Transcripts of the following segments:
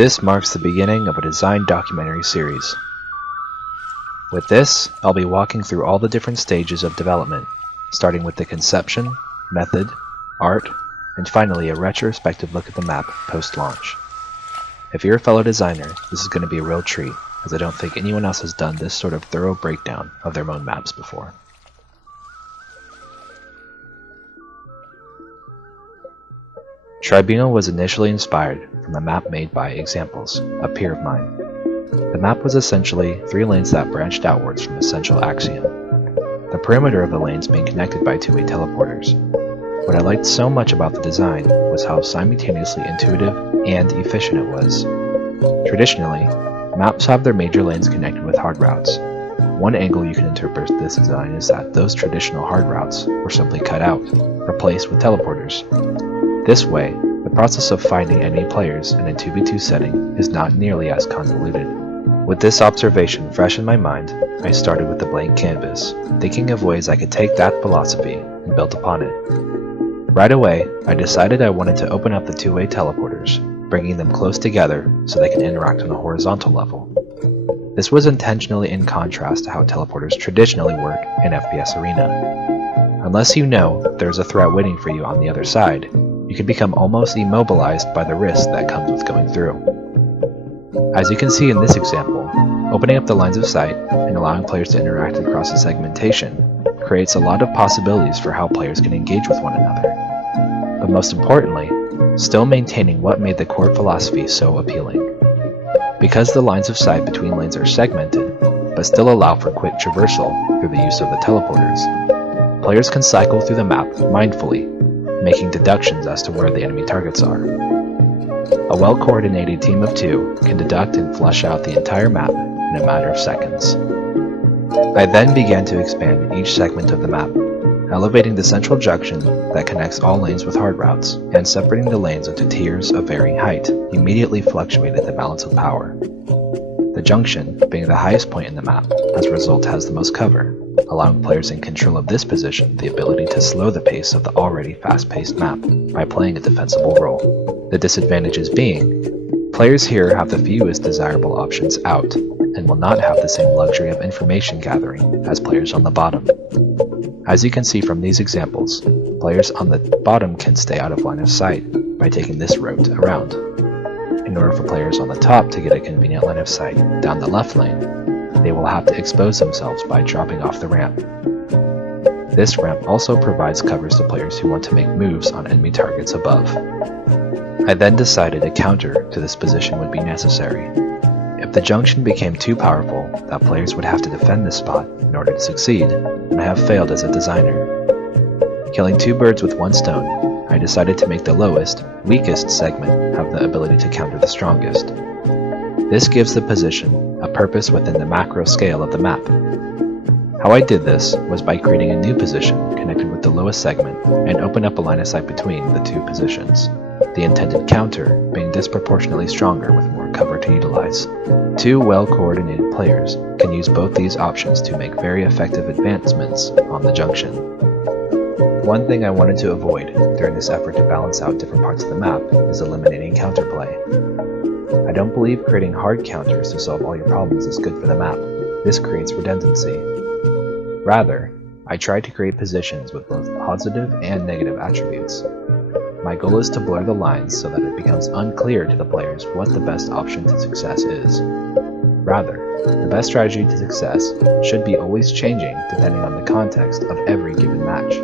This marks the beginning of a design documentary series. With this, I'll be walking through all the different stages of development, starting with the conception, method, art, and finally a retrospective look at the map post-launch. If you're a fellow designer, this is going to be a real treat, as I don't think anyone else has done this sort of thorough breakdown of their own maps before. Tribunal was initially inspired from a map made by Examples, a peer of mine. The map was essentially 3 lanes that branched outwards from a central axiom, the perimeter of the lanes being connected by two-way teleporters. What I liked so much about the design was how simultaneously intuitive and efficient it was. Traditionally, maps have their major lanes connected with hard routes. One angle you can interpret this design is that those traditional hard routes were simply cut out, replaced with teleporters. This way, the process of finding enemy players in a 2v2 setting is not nearly as convoluted. With this observation fresh in my mind, I started with the blank canvas, thinking of ways I could take that philosophy and build upon it. Right away, I decided I wanted to open up the two-way teleporters, bringing them close together so they can interact on a horizontal level. This was intentionally in contrast to how teleporters traditionally work in FPS Arena. Unless you know there's a threat waiting for you on the other side, you can become almost immobilized by the risk that comes with going through. As you can see in this example, opening up the lines of sight and allowing players to interact across the segmentation creates a lot of possibilities for how players can engage with one another. But most importantly, still maintaining what made the core philosophy so appealing. Because the lines of sight between lanes are segmented, but still allow for quick traversal through the use of the teleporters, players can cycle through the map mindfully, making deductions as to where the enemy targets are. A well-coordinated team of 2 can deduct and flush out the entire map in a matter of seconds. I then began to expand each segment of the map, elevating the central junction that connects all lanes with hard routes, and separating the lanes into tiers of varying height immediately fluctuated the balance of power. The junction, being the highest point in the map, as a result has the most cover, allowing players in control of this position the ability to slow the pace of the already fast-paced map by playing a defensible role. The disadvantages being, players here have the fewest desirable options out, and will not have the same luxury of information gathering as players on the bottom. As you can see from these examples, players on the bottom can stay out of line of sight by taking this route around. In order for players on the top to get a convenient line of sight down the left lane, they will have to expose themselves by dropping off the ramp. This ramp also provides covers to players who want to make moves on enemy targets above. I then decided a counter to this position would be necessary. If the junction became too powerful that players would have to defend this spot in order to succeed, then I have failed as a designer. Killing 2 birds with 1 stone, I decided to make the lowest, weakest segment have the ability to counter the strongest. This gives the position a purpose within the macro scale of the map. How I did this was by creating a new position connected with the lowest segment and open up a line of sight between the 2 positions, the intended counter being disproportionately stronger with more cover to utilize. 2 well-coordinated players can use both these options to make very effective advancements on the junction. One thing I wanted to avoid during this effort to balance out different parts of the map is eliminating counterplay. I don't believe creating hard counters to solve all your problems is good for the map. This creates redundancy. Rather, I try to create positions with both positive and negative attributes. My goal is to blur the lines so that it becomes unclear to the players what the best option to success is. Rather, the best strategy to success should be always changing depending on the context of every given match.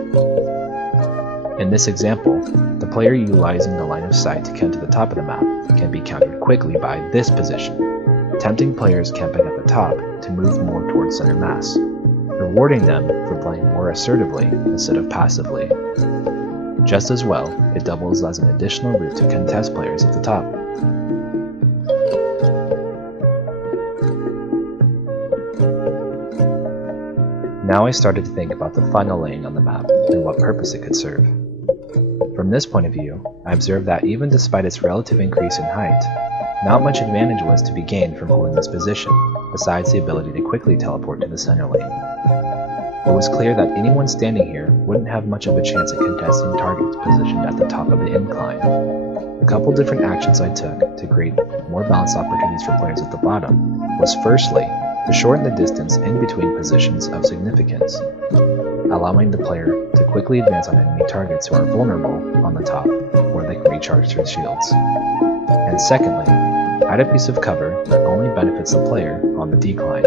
In this example, the player utilizing the line of sight to come to the top of the map can be countered quickly by this position, tempting players camping at the top to move more towards center mass, rewarding them for playing more assertively instead of passively. Just as well, it doubles as an additional route to contest players at the top. Now I started to think about the final lane on the map and what purpose it could serve. From this point of view, I observed that even despite its relative increase in height, not much advantage was to be gained from holding this position, besides the ability to quickly teleport to the center lane. It was clear that anyone standing here wouldn't have much of a chance at contesting targets positioned at the top of the incline. couple different actions I took to create more balanced opportunities for players at the bottom was firstly, to shorten the distance in between positions of significance, allowing the player to quickly advance on enemy targets who are vulnerable on the top, where they can recharge their shields. And secondly, add a piece of cover that only benefits the player on the decline.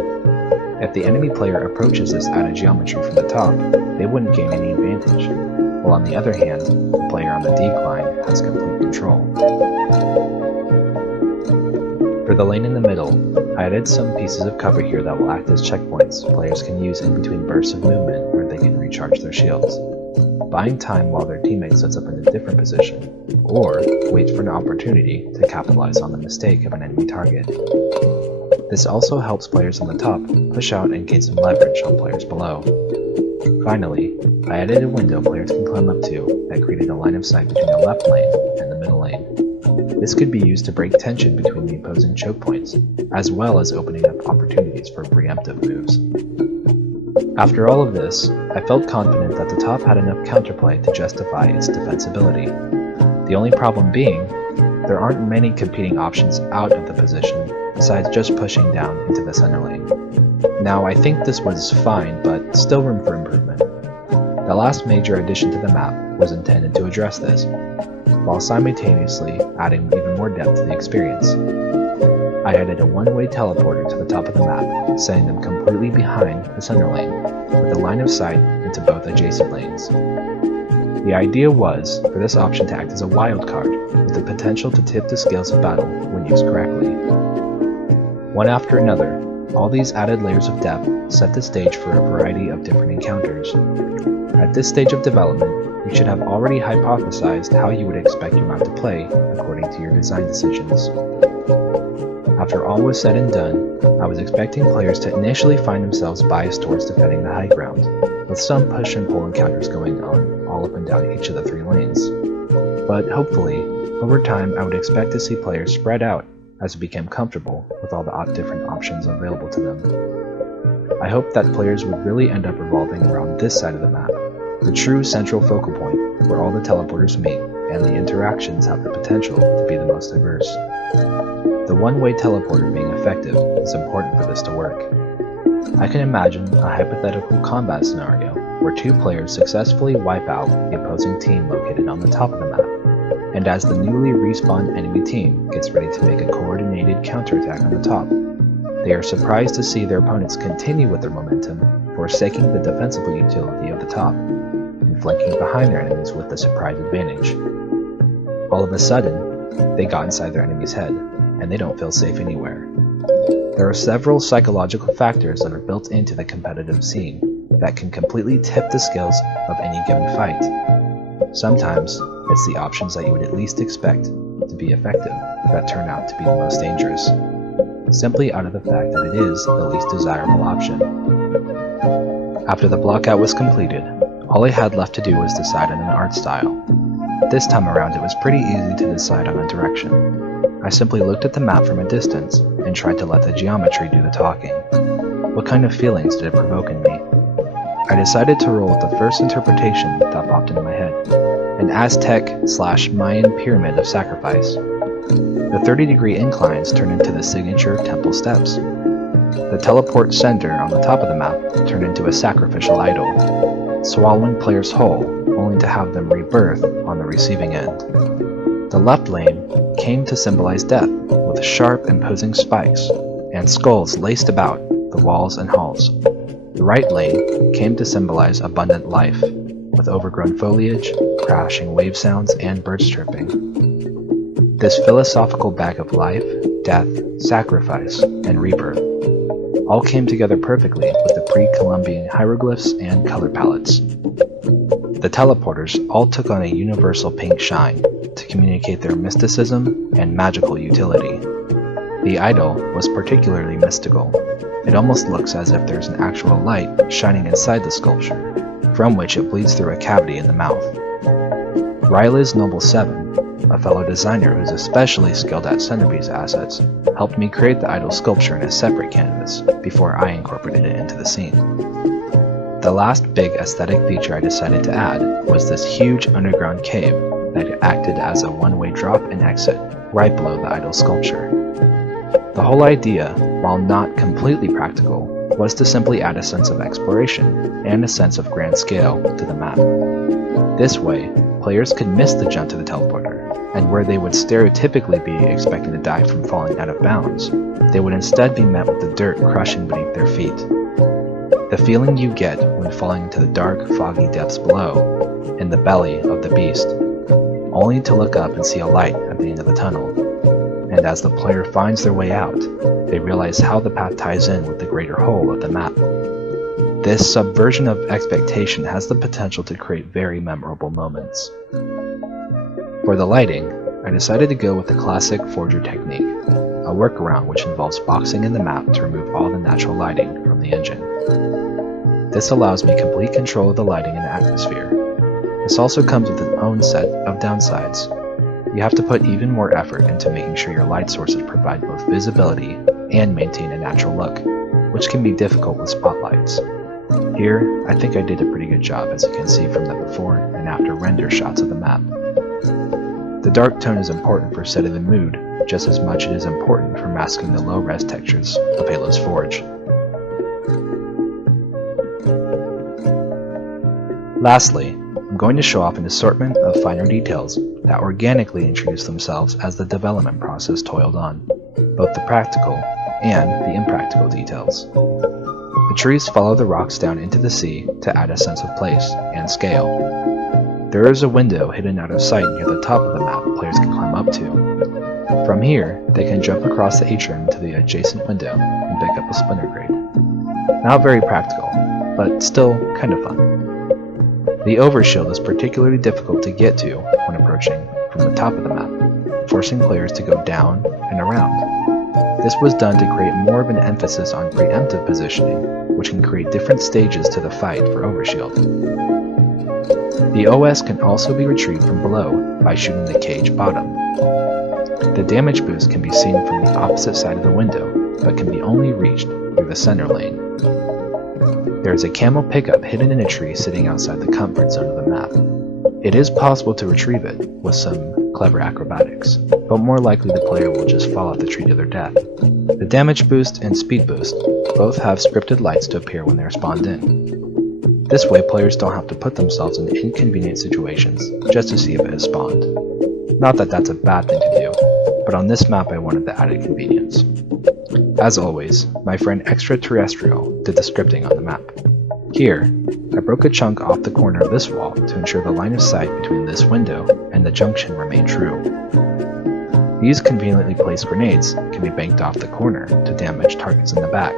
If the enemy player approaches this added geometry from the top, they wouldn't gain any advantage, while on the other hand, the player on the decline has complete control. For the lane in the middle, I added some pieces of cover here that will act as checkpoints players can use in between bursts of movement where they can recharge their shields, buying time while their teammate sets up in a different position, or waits for an opportunity to capitalize on the mistake of an enemy target. This also helps players on the top push out and gain some leverage on players below. Finally, I added a window players can climb up to that created a line of sight between the left lane and the middle lane. This could be used to break tension between the opposing choke points, as well as opening up opportunities for preemptive moves. After all of this, I felt confident that the top had enough counterplay to justify its defensibility. The only problem being, there aren't many competing options out of the position besides just pushing down into the center lane. Now I think this was fine, but still room for improvement. The last major addition to the map was intended to address this, while simultaneously adding even more depth to the experience. I added a one-way teleporter to the top of the map, setting them completely behind the center lane, with a line of sight into both adjacent lanes. The idea was for this option to act as a wild card, with the potential to tip the scales of battle when used correctly. One after another, all these added layers of depth set the stage for a variety of different encounters. At this stage of development, you should have already hypothesized how you would expect your map to play according to your design decisions. After all was said and done, I was expecting players to initially find themselves biased towards defending the high ground, with some push and pull encounters going on all up and down each of the three lanes. But hopefully, over time I would expect to see players spread out as they became comfortable with all the different options available to them. I hope that players would really end up revolving around this side of the map, the true central focal point where all the teleporters meet and the interactions have the potential to be the most diverse. The one-way teleporter being effective is important for this to work. I can imagine a hypothetical combat scenario where two players successfully wipe out the opposing team located on the top of the map, and as the newly respawned enemy team gets ready to make a coordinated counterattack on the top, they are surprised to see their opponents continue with their momentum, forsaking the defensive utility of the top, and flanking behind their enemies with the surprise advantage. All of a sudden, they got inside their enemy's head, and they don't feel safe anywhere. There are several psychological factors that are built into the competitive scene that can completely tip the scales of any given fight. Sometimes, it's the options that you would at least expect to be effective that turn out to be the most dangerous, simply out of the fact that it is the least desirable option. After the blockout was completed, all I had left to do was decide on an art style. This time around it was pretty easy to decide on a direction. I simply looked at the map from a distance and tried to let the geometry do the talking. What kind of feelings did it provoke in me? I decided to roll with the first interpretation that popped into my head, an Aztec/Mayan pyramid of sacrifice. The 30-degree inclines turned into the signature temple steps. The teleport center on the top of the map turned into a sacrificial idol, swallowing players whole, only to have them rebirth on the receiving end. The left lane came to symbolize death, with sharp, imposing spikes and skulls laced about the walls and halls. The right lane came to symbolize abundant life, with overgrown foliage, crashing wave sounds, and birds chirping. This philosophical bag of life, death, sacrifice, and rebirth all came together perfectly with the pre-Columbian hieroglyphs and color palettes. The teleporters all took on a universal pink shine to communicate their mysticism and magical utility. The idol was particularly mystical. It almost looks as if there's an actual light shining inside the sculpture, from which it bleeds through a cavity in the mouth. Ryla's Noble 7, a fellow designer who's especially skilled at centerpiece assets, helped me create the idol sculpture in a separate canvas before I incorporated it into the scene. The last big aesthetic feature I decided to add was this huge underground cave that acted as a one-way drop and exit right below the idol sculpture. The whole idea, while not completely practical, was to simply add a sense of exploration and a sense of grand scale to the map. This way, players could miss the jump to the teleporter, and where they would stereotypically be expected to die from falling out of bounds, they would instead be met with the dirt crushing beneath their feet. The feeling you get when falling into the dark, foggy depths below, in the belly of the beast, only to look up and see a light at the end of the tunnel. And as the player finds their way out, they realize how the path ties in with the greater whole of the map. This subversion of expectation has the potential to create very memorable moments. For the lighting, I decided to go with the classic Forger technique, a workaround which involves boxing in the map to remove all the natural lighting from the engine. This allows me complete control of the lighting in the atmosphere. This also comes with its own set of downsides. You have to put even more effort into making sure your light sources provide both visibility and maintain a natural look, which can be difficult with spotlights. Here, I think I did a pretty good job, as you can see from the before and after render shots of the map. The dark tone is important for setting the mood, just as much as it is important for masking the low-res textures of Halo's Forge. Lastly, I'm going to show off an assortment of finer details that organically introduce themselves as the development process toiled on, both the practical and the impractical details. The trees follow the rocks down into the sea to add a sense of place and scale. There is a window hidden out of sight near the top of the map players can climb up to. From here, they can jump across the atrium to the adjacent window and pick up a splinter grade. Not very practical, but still kind of fun. The overshield is particularly difficult to get to when approaching from the top of the map, forcing players to go down and around. This was done to create more of an emphasis on preemptive positioning, which can create different stages to the fight for overshield. The OS can also be retrieved from below by shooting the cage bottom. The damage boost can be seen from the opposite side of the window, but can be only reached through the center lane. There is a camel pickup hidden in a tree sitting outside the comfort zone of the map. It is possible to retrieve it with some clever acrobatics, but more likely the player will just fall off the tree to their death. The damage boost and speed boost both have scripted lights to appear when they are spawned in. This way players don't have to put themselves in inconvenient situations just to see if it has spawned. Not that that's a bad thing to do, but on this map I wanted the added convenience. As always, my friend Extraterrestrial did the scripting on the map. Here, I broke a chunk off the corner of this wall to ensure the line of sight between this window and the junction remained true. These conveniently placed grenades can be banked off the corner to damage targets in the back.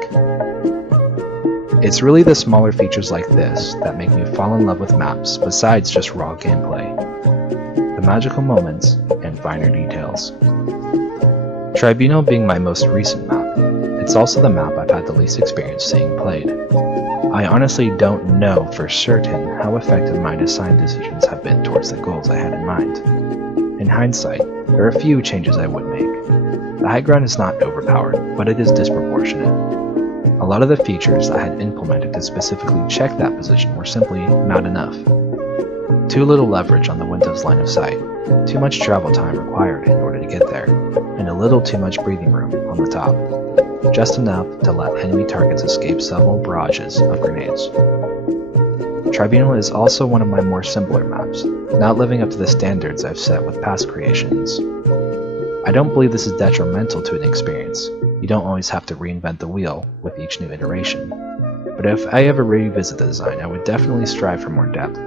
It's really the smaller features like this that make me fall in love with maps besides just raw gameplay. The magical moments and finer details. Tribunal being my most recent map, it's also the map I've had the least experience seeing played. I honestly don't know for certain how effective my design decisions have been towards the goals I had in mind. In hindsight, there are a few changes I would make. The high ground is not overpowered, but it is disproportionate. A lot of the features I had implemented to specifically check that position were simply not enough. Too little leverage on the window's line of sight, too much travel time required in order to get there, and a little too much breathing room on the top. Just enough to let enemy targets escape several barrages of grenades. Tribunal is also one of my more simpler maps, not living up to the standards I've set with past creations. I don't believe this is detrimental to an experience. You don't always have to reinvent the wheel with each new iteration. But if I ever revisit the design, I would definitely strive for more depth.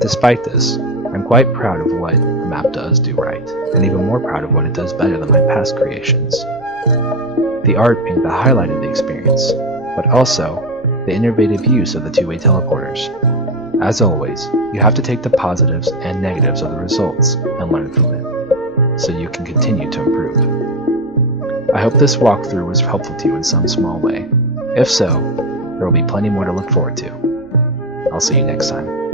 Despite this, I'm quite proud of what the map does do right, and even more proud of what it does better than my past creations. The art being the highlight of the experience, but also the innovative use of the two-way teleporters. As always, you have to take the positives and negatives of the results and learn from it, so you can continue to improve. I hope this walkthrough was helpful to you in some small way. If so, there will be plenty more to look forward to. I'll see you next time.